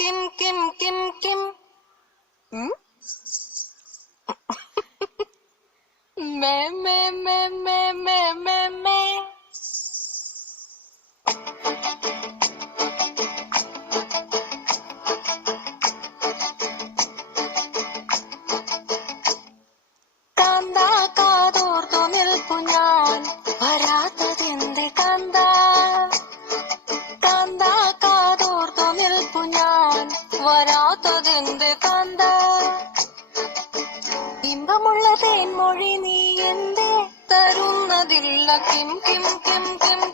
Kim കിം കിം കിം? മേ മേ മേ മേ മേ മേ മേ കാന്ത കാതോർത്തു നിൽപ്പു ഞാൻ. വരാത്തതെന്ത് വരാത്തതെന്ത് കണ്ട? ഇമ്പമുള്ള തേൻമൊഴി നീ എന്തേ? തരുന്നതില്ല. കിം കിം കിം കിം